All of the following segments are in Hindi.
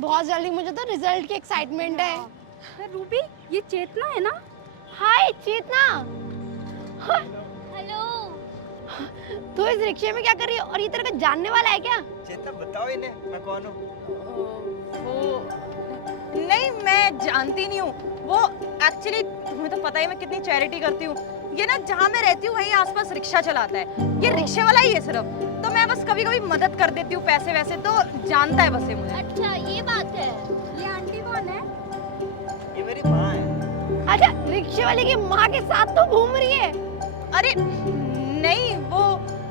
बहुत जल्दी, मुझे तो रिजल्ट की एक्साइटमेंट है। रूबी, ये चेतना है ना? हाय चेतना। हेलो। तू इस रिक्शे में क्या कर रही है और ये तेरे को जानने वाला है क्या? चेतना बताओ इन्हें मैं कौन हूँ। वो नहीं, मैं जानती नहीं हूँ। वो एक्चुअली तुम्हें तो पता ही मैं कितनी चैरिटी करती हूँ। ये ना जहाँ मैं रहती हूँ वहीं आसपास रिक्शा चलाता है। ये रिक्शे वाला ही है सिर्फ, तो मैं बस कभी कभी मदद कर देती हूँ पैसे वैसे, तो जानता है बस ये मुझे। अच्छा ये बात है। ये आंटी कौन है? ये मेरी माँ है। अच्छा, रिक्शे वाले की माँ के साथ तो घूम रही है? अरे नहीं, वो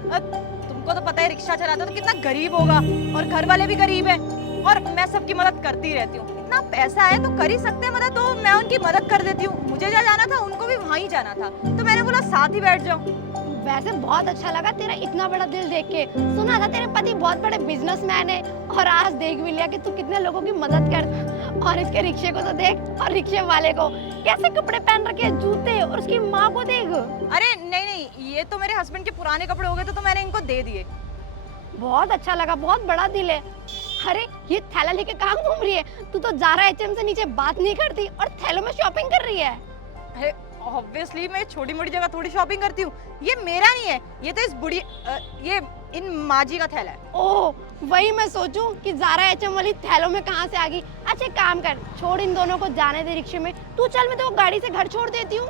तुमको तो पता है रिक्शा चलाता तो कितना गरीब होगा, और घर वाले भी गरीब है, और मैं सबकी मदद करती रहती हूँ। इतना पैसा है तो कर ही सकते हैं मदद, तो मैं उनकी मदद कर देती हूँ। मुझे जहाँ जाना था उनको भी वहीं जाना था, तो मैंने बोला साथ ही बैठ जाओ। वैसे बहुत अच्छा लगा तेरा इतना बड़ा दिल देख के। सुना था तेरे पति बहुत बड़े बिजनेसमैन है, और आज देख भी लिया कि तू कितने लोगों की मदद कर। और इसके रिक्शे को तो देख, और रिक्शे वाले को कैसे कपड़े पहन रखे, जूते, और उसकी माँ को देख। अरे नहीं नहीं, ये तो मेरे हस्बैंड के पुराने कपड़े हो गए तो मैंने इनको दे दिए। बहुत अच्छा लगा, बहुत बड़ा दिल है। अरे ये थैला लेके कहाँ घूम रही है? तू तो जारा एचएम से नीचे बात नहीं करती और थैलों में शॉपिंग कर रही है। अरे ऑब्वियसली मैं छोटी मोटी जगह थोड़ी शॉपिंग करती हूँ। ये मेरा नहीं है, ये तो इस बुढ़ी ये इन माँ जी का थैला है। ओह, वही मैं सोचूं कि जारा एचएम वाली थैलों में कहाँ से आ गई। अच्छा काम कर, छोड़ इन दोनों को जाने दे रिक्शे में। तू चल, मैं तो गाड़ी से घर छोड़ देती हूँ।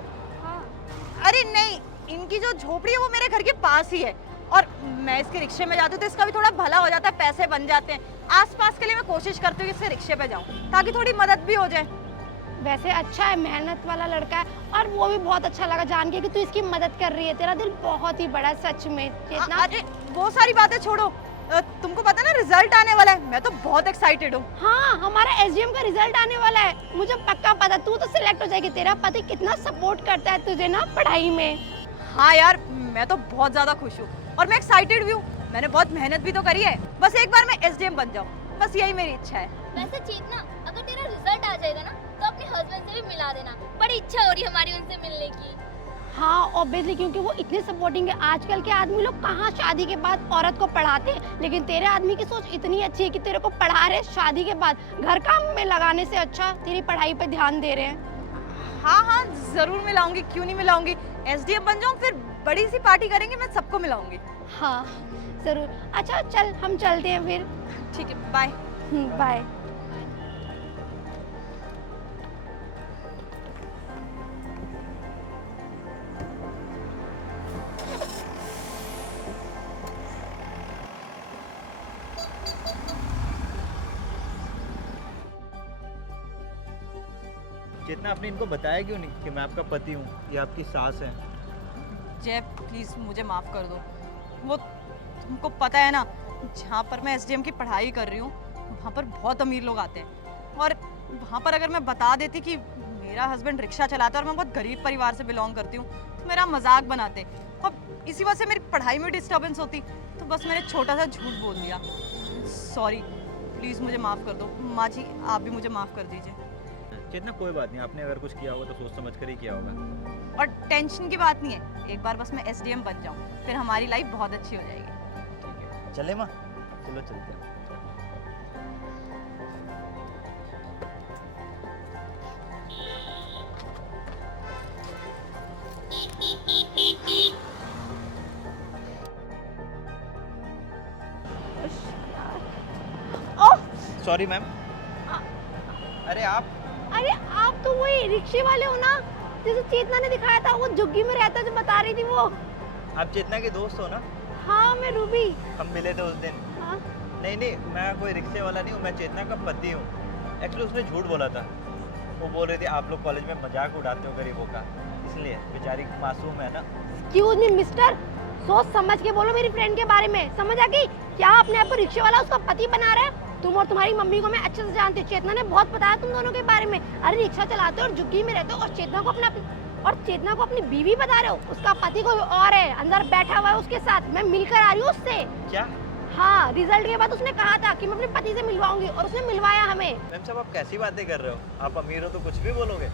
अरे नहीं, इनकी जो झोपड़ी है वो मेरे घर के पास ही है, और मैं इसके रिक्शे में जाती हूँ तो इसका भी थोड़ा भला हो जाता है, पैसे बन जाते हैं। आसपास के लिए मैं कोशिश करती हूँ कि इसके रिक्शे पे जाऊँ ताकि थोड़ी मदद भी हो जाए। वैसे अच्छा है, मेहनत वाला लड़का है, और वो भी बहुत अच्छा लगा जान के कि तू इसकी मदद कर रही है। तेरा दिल बहुत ही बड़ा है सच में चेतना। अरे वो सारी बातें छोड़ो, तुमको पता है ना रिजल्ट आने वाला है, मैं तो बहुत एक्साइटेड हूँ। हाँ, हमारा एसडीएम का रिजल्ट आने वाला है। मुझे पक्का पता, तू तो सिलेक्ट हो जाएगी। तेरा पति कितना सपोर्ट करता है तुझे ना पढ़ाई में। हाँ यार, मैं तो बहुत ज्यादा खुश हूँ और मैं एक्साइटेड भी हूँ। मैंने बहुत मेहनत भी तो करी है, बस एक बार मैं एसडीएम बन जाऊँ, बस यही मेरी इच्छा है। वैसे चेतना, अगर तेरा रिजल्ट आ जाएगा ना तो अपने हस्बैंड से भी मिला देना। बड़ी इच्छा हो रही है हमारी उनसे मिलने की। हाँ ऑब्वियसली, क्योंकि वो इतने सपोर्टिंग है। आजकल के आदमी लोग कहाँ शादी के बाद औरत को पढ़ाते हैं, लेकिन तेरे आदमी की सोच इतनी अच्छी है कि तेरे को पढ़ा रहे शादी के बाद। घर काम में लगाने से अच्छा तेरी पढ़ाई पे ध्यान दे रहे हैं। हाँ हाँ जरूर मिलाऊंगी, क्यों नहीं मिलाऊंगी। एसडीएम बन जाऊँ फिर बड़ी सी पार्टी करेंगे, मैं सबको मिलाऊंगी। हाँ जरूर। अच्छा चल, हम चलते हैं फिर। ठीक है, बाय। बाय। चेतना आपने इनको बताया क्यों नहीं कि मैं आपका पति हूँ, ये आपकी सास है। जय प्लीज मुझे माफ कर दो। वो तुमको पता है ना, जहाँ पर मैं एसडीएम की पढ़ाई कर रही हूँ वहाँ पर बहुत अमीर लोग आते हैं, और वहाँ पर अगर मैं बता देती कि मेरा हस्बैंड रिक्शा चलाता है और मैं बहुत गरीब परिवार से बिलोंग करती हूँ तो मेरा मजाक बनाते, और इसी वजह से मेरी पढ़ाई में डिस्टर्बेंस होती, तो बस मैंने छोटा सा झूठ बोल दिया। सॉरी, प्लीज़ मुझे माफ़ कर दो। माँ जी आप भी मुझे माफ़ कर दीजिए। चेतना कोई बात नहीं, आपने अगर कुछ किया होगा तो सोच समझ कर ही किया होगा। और टेंशन की बात नहीं है, एक बार बस मैं एसडीएम बन जाऊँ फिर हमारी लाइफ बहुत अच्छी हो जाएगी। ठीक है चले माँ, चलो चलते हैं। ओह, सॉरी मैम। अरे आप अरे आप तो वही रिक्शे वाले हो ना, जैसे चेतना ने दिखाया था, वो झुग्गी में रहता जो बता रही थी वो। आप चेतना के दोस्त हो ना? हाँ मैं रूबी। हम मिले थे उस दिन। हाँ? नहीं नहीं, मैं कोई रिक्शे वाला नहीं हूँ, मैं चेतना का पति हूँ। एक्चुअली उसने झूठ बोला था, वो बोल रही थी आप लोग कॉलेज में मजाक उड़ाते हो गरीबों का, इसलिए बेचारी मासूम है ना। एक्सक्यूज मी मिस्टर, सोच समझ के बोलो मेरी फ्रेंड के बारे में। समझ आ गई क्या? अपने आप को रिक्शे वाला उसका पति बना रहा है। तुम और तुम्हारी मम्मी को मैं अच्छे से जानती हूँ, चेतना ने बहुत बताया तुम दोनों के बारे में। अरे रिक्शा चलाते हो और झुग्गी में रहते हो, और चेतना को अपनी बीवी बता रहे हो। उसका पति कोई और है, अंदर बैठा हुआ है उसके साथ। मैं मिलकर आ रही हूँ उससे। क्या? हाँ, रिजल्ट के बाद उसने कहा था कि मैं अपने पति से मिलवाऊंगी, और उसने मिलवाया हमें। मैम साहब आप कैसी बातें कर रहे हो? आप अमीर हो तो कुछ भी बोलोगे।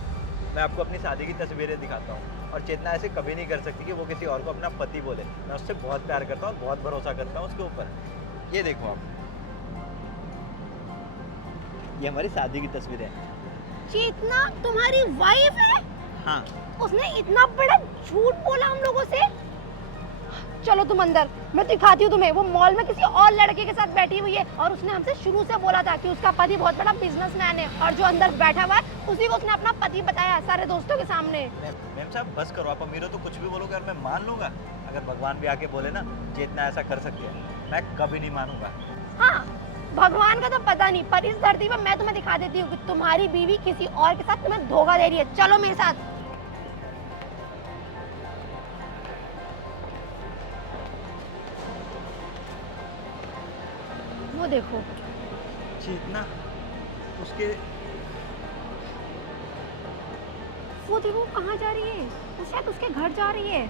मैं आपको अपनी शादी की तस्वीरें दिखाता हूँ, और चेतना ऐसे कभी नहीं कर सकती कि वो किसी और को अपना पति बोले। मैं उससे बहुत प्यार करता हूँ, बहुत भरोसा करता हूँ उसके ऊपर। ये देखो आप। ये हमारी शादी की तस्वीर है। चेतना तुम्हारी वाइफ है? हाँ। उसने इतना बड़ा झूठ बोला हम लोगों से। चलो तुम अंदर, मैं दिखाती हूँ तुम्हें। वो मॉल में किसी और लड़के के साथ बैठी हुई है और उसने हमसे शुरू से बोला था कि उसका पति बहुत बड़ा बिजनेसमैन है, और जो अंदर बैठा हुआ है उसी को उसने अपना पति बताया सारे दोस्तों के सामने। मैम साहब बस करो, आप अमीर हो तो कुछ भी बोलोगे और मैं मान लूंगा। अगर भगवान भी आके बोले ना चेतना ऐसा कर सकती है, मैं कभी नहीं मानूंगा। हाँ, भगवान का तो पता नहीं, पर इस धरती पर मैं तुम्हें दिखा देती हूँ कि तुम्हारी बीवी किसी और के साथ तुम्हें धोखा दे रही है। चलो मेरे साथ। वो देखो, चेतना उसके वो देखो कहाँ जा रही है। वो शायद उसके घर जा रही है।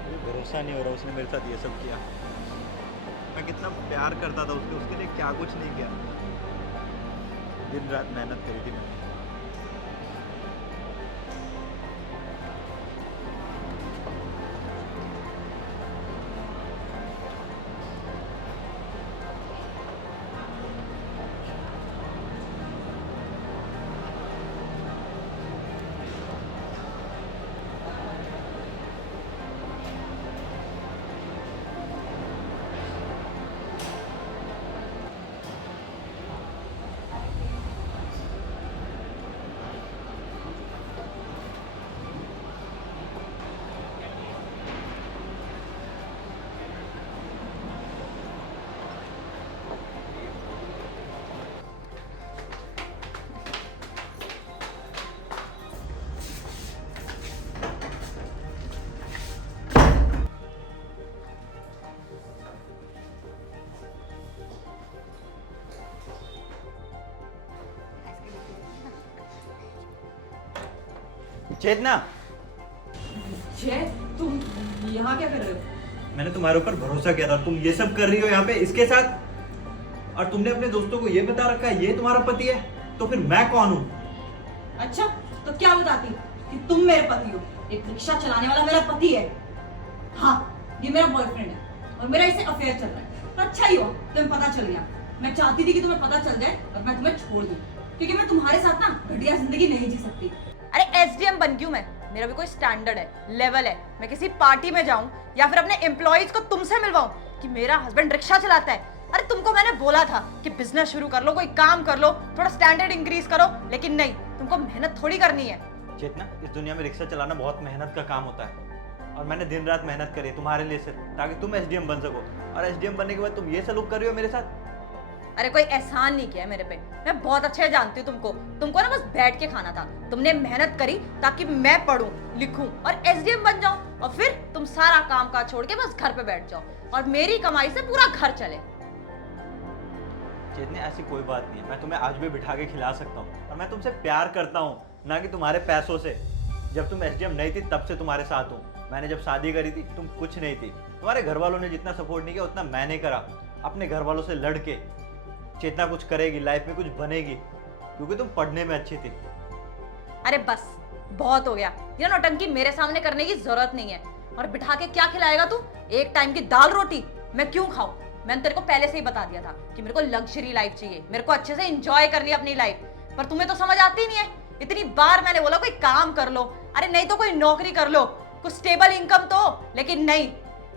मुझे भरोसा नहीं हो रहा उसने मेरे साथ ये सब किया। मैं कितना प्यार करता था उसके लिए क्या कुछ नहीं किया। दिन रात मेहनत करी थी मैंने। चेतना, जय, तुम यहाँ क्या कर रहे हो? मैंने तुम्हारे ऊपर भरोसा किया था, तुम ये सब कर रही हो यहाँ पे इसके साथ, और तुमने अपने दोस्तों को ये बता रखा है ये तुम्हारा पति है, तो फिर मैं कौन हूँ? अच्छा, तो क्या बताती कि तुम मेरे पति हो? एक रिक्शा चलाने वाला मेरा पति है। हाँ, ये मेरा बॉयफ्रेंड है और मेरा इससे अफेयर चल रहा है। तो अच्छा ही हो तुम्हें पता चल गया। मैं चाहती थी कि तुम्हें पता चल जाए और मैं तुम्हें छोड़ दूं, क्योंकि मैं तुम्हारे साथ ना घटिया जिंदगी नहीं जी सकती। अरे एसडीएम बन क्यों मैं? मेरा भी कोई स्टैंडर्ड है, लेवल है। मैं किसी पार्टी में जाऊं या फिर अपने एम्प्लॉइज को तुमसे मिलवाऊं कि मेरा हस्बैंड रिक्शा चलाता है। अरे तुमको मैंने बोला था कि बिजनेस शुरू कर लो, कोई काम कर लो, थोड़ा स्टैंडर्ड इंक्रीज करो, लेकिन नहीं, तुमको मेहनत थोड़ी करनी है। चेतना, इस दुनिया में रिक्शा चलाना बहुत मेहनत का काम होता है, और मैंने दिन रात मेहनत करी है तुम्हारे लिए सिर्फ ताकि तुम एसडीएम बन सको, और एसडीएम बनने के बाद तुम ये सलूक कर रही हो मेरे साथ। अरे कोई एहसान नहीं किया मेरे पे, मैं बहुत अच्छे जानती हूँ तुमको ना बस बैठ के खाना था। तुमने मेहनत करी ताकि मैं पढूं, लिखूं और एसडीएम बन जाऊं, और फिर तुम सारा काम काज छोड़ के बस घर पे बैठ जाओ और मेरी कमाई से पूरा घर चले। चेतनी, ऐसी कोई बात नहीं है, मैं तुम्हें आज भी बिठा के खिला सकता हूँ, और मैं तुमसे प्यार करता हूँ, ना कि तुम्हारे पैसों से। जब तुम एसडीएम नहीं थी तब से तुम्हारे साथ हूँ। मैंने जब शादी करी थी तुम कुछ नहीं थी, तुम्हारे घर वालों ने जितना सपोर्ट नहीं किया उतना मैंने करा, अपने घर वालों से लड़ के। चेतना कुछ करेगी, लाइफ में कुछ बनेगी, क्योंकि तुम पढ़ने में अच्छी थी। अरे बस, बहुत हो गया। ये नौटंकी मेरे सामने करने की जरूरत नहीं है। और बिठा के क्या खिलाएगा तू? एक टाइम की दाल रोटी मैं क्यों खाऊं? मैंने तेरे को पहले से ही बता दिया था कि मेरे को लग्जरी लाइफ चाहिए, मेरे को अच्छे से एंजॉय करनी है अपनी लाइफ। पर तुम्हें तो समझ आती नहीं है। इतनी बार मैंने बोला कोई काम कर लो, अरे नहीं तो कोई नौकरी कर लो, कुछ स्टेबल इनकम तो। लेकिन नहीं,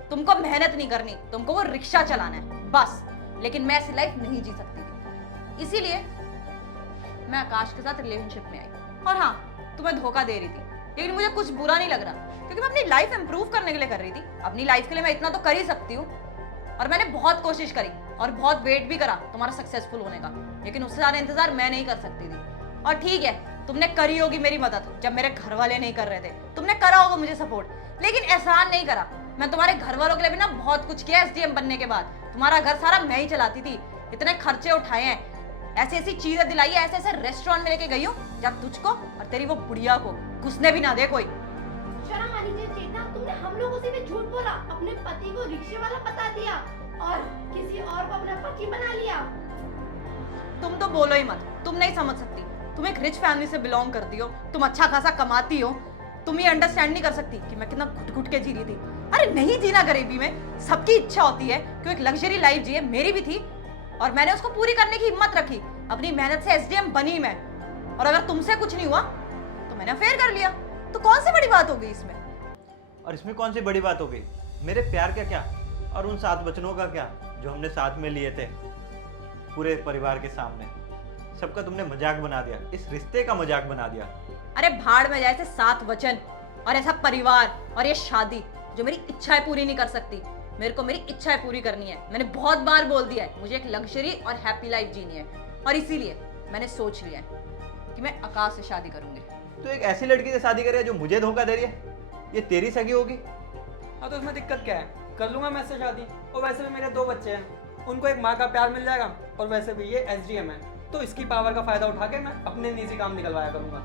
तुमको मेहनत नहीं करनी, तुमको वो रिक्शा चलाना है बस। लेकिन मैं ऐसी लाइफ नहीं जी सकती थी, इसीलिए मैं आकाश के साथ रिलेशनशिप में आई। और हाँ, तुम्हें धोखा दे रही थी, लेकिन मुझे कुछ बुरा नहीं लग रहा, क्योंकि मैं अपनी लाइफ इंप्रूव करने के लिए कर रही थी। अपनी लाइफ के लिए मैं इतना तो कर ही सकती हूँ। और मैंने बहुत कोशिश करी और बहुत वेट भी करा तुम्हारा सक्सेसफुल होने का, लेकिन उससे ज्यादा इंतजार मैं नहीं कर सकती थी। और ठीक है, तुमने करी होगी मेरी मदद जब मेरे घर वाले नहीं कर रहे थे, तुमने करा होगा मुझे सपोर्ट, लेकिन एहसान नहीं करा। मैं तुम्हारे घर वालों के लिए भी ना बहुत कुछ किया एसडीएम बनने के बाद। तुम्हारा घर सारा मैं ही चलाती थी, इतने खर्चे उठाए हैं, ऐसी ऐसी चीजें दिलाई है, ऐसे ऐसे रेस्टोरेंट में लेके गई हूँ जब तुझको और तेरी वो बुढ़िया को घुसने भी ना दे कोई। शर्म आनी चाहिए चेतना, तुमने हम लोगों से भी झूठ बोला, अपने पति को रिक्शे वाला बता दिया और किसी और को अपना पति बना लिया। तुम तो बोलो ही मत, तुम नहीं समझ सकती। तुम एक रिच फैमिली से बिलोंग करती हो, तुम अच्छा खासा कमाती हो, तुम ये अंडरस्टैंड नहीं कर सकती कि मैं कितना घुट घुट के जी रही थी। अरे नहीं जीना गरीबी में, सबकी इच्छा होती है कि एक लग्जरी लाइफ जिए, मेरी भी थी और मैंने उसको पूरी करने की हिम्मत रखी। अपनी मेहनत से एसडीएम बनी मैं, और अगर तुमसे कुछ नहीं हुआ तो मैंने अफेयर कर लिया, तो कौन सी बड़ी बात हो गई इसमें? और इसमें कौन सी बड़ी बात हो गई? मेरे प्यार का क्या और उन 7 वचनों का क्या जो हमने साथ में लिए थे पूरे परिवार के सामने? सबका तुमने मजाक बना दिया, इस रिश्ते का मजाक बना दिया। अरे भाड़ में जाए से 7 वचन और ऐसा परिवार और ये शादी जो मेरी इच्छाएं पूरी नहीं कर सकती। मेरे को मेरी इच्छाएं पूरी करनी है। मैंने बहुत बार बोल दिया है, मुझे एक लग्जरी और हैप्पी लाइफ जीनी है, और इसीलिए मैंने सोच लिया है कि मैं आकाश से शादी करूंगी। तो एक ऐसी लड़की से शादी करे जो मुझे धोखा दे रही है, ये तेरी सगी होगी? हाँ तो इसमें दिक्कत क्या है, कर लूंगा मैं इससे शादी। और वैसे भी मेरे 2 बच्चे हैं, उनको एक माँ का प्यार मिल जाएगा, और वैसे भी ये एसडीएम है तो इसकी पावर का फायदा उठा के मैं अपने निजी काम निकलवाया करूंगा।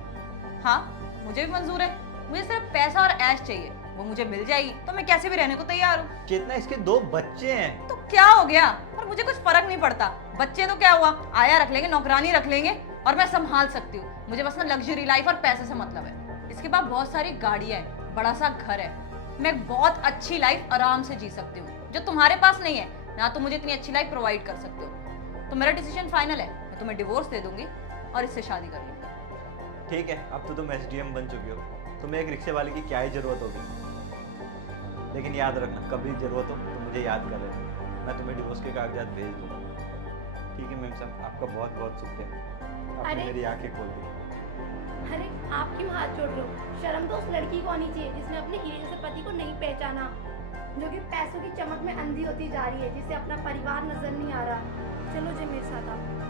हाँ मुझे भी मंजूर है, मुझे सिर्फ पैसा और ऐश चाहिए, वो मुझे मिल जाएगी तो मैं कैसे भी रहने को तैयार हूँ। चेतना, इसके 2 बच्चे हैं। तो क्या हो गया, और मुझे कुछ फर्क नहीं पड़ता। बच्चे तो क्या हुआ, आया रख लेंगे, नौकरानी रख लेंगे, और मैं संभाल सकती हूँ। मुझे बस ना लग्जरी लाइफ और पैसे से मतलब है। इसके बाद बहुत सारी गाड़ियाँ हैं, बड़ा सा घर है, मैं एक बहुत अच्छी लाइफ आराम से जी सकती हूँ, जो तुम्हारे पास नहीं है ना। तुम मुझे इतनी अच्छी लाइफ प्रोवाइड कर सकते हो। तो मेरा डिसीजन फाइनल है, मैं तुम्हें डिवोर्स दे दूंगी और इससे शादी कर लूंगी। ठीक है, अब तो तुम एसडीएम बन चुकी हो, तुम्हें एक रिक्शे वाले की क्या ही जरूरत होगी। लेकिन याद रखना, कभी जरूरत हो तो मुझे याद कर लेना, मैं तुम्हें डिवोर्स के कागजात भेज दूंगा। ठीक है मैम साहब, आपका बहुत बहुत शुक्रिया, आपने अरे। मेरी आंखें खोल दी। अरे आप क्यों हाथ जोड़ रहे हो? शर्म तो उस लड़की को आनी चाहिए जिसने अपने हीरे जैसे पति को नहीं पहचाना, जो कि पैसों की चमक में अंधी होती जा रही है, जिसे अपना परिवार नजर नहीं आ रहा। चलो जी मेरे साथ आओ।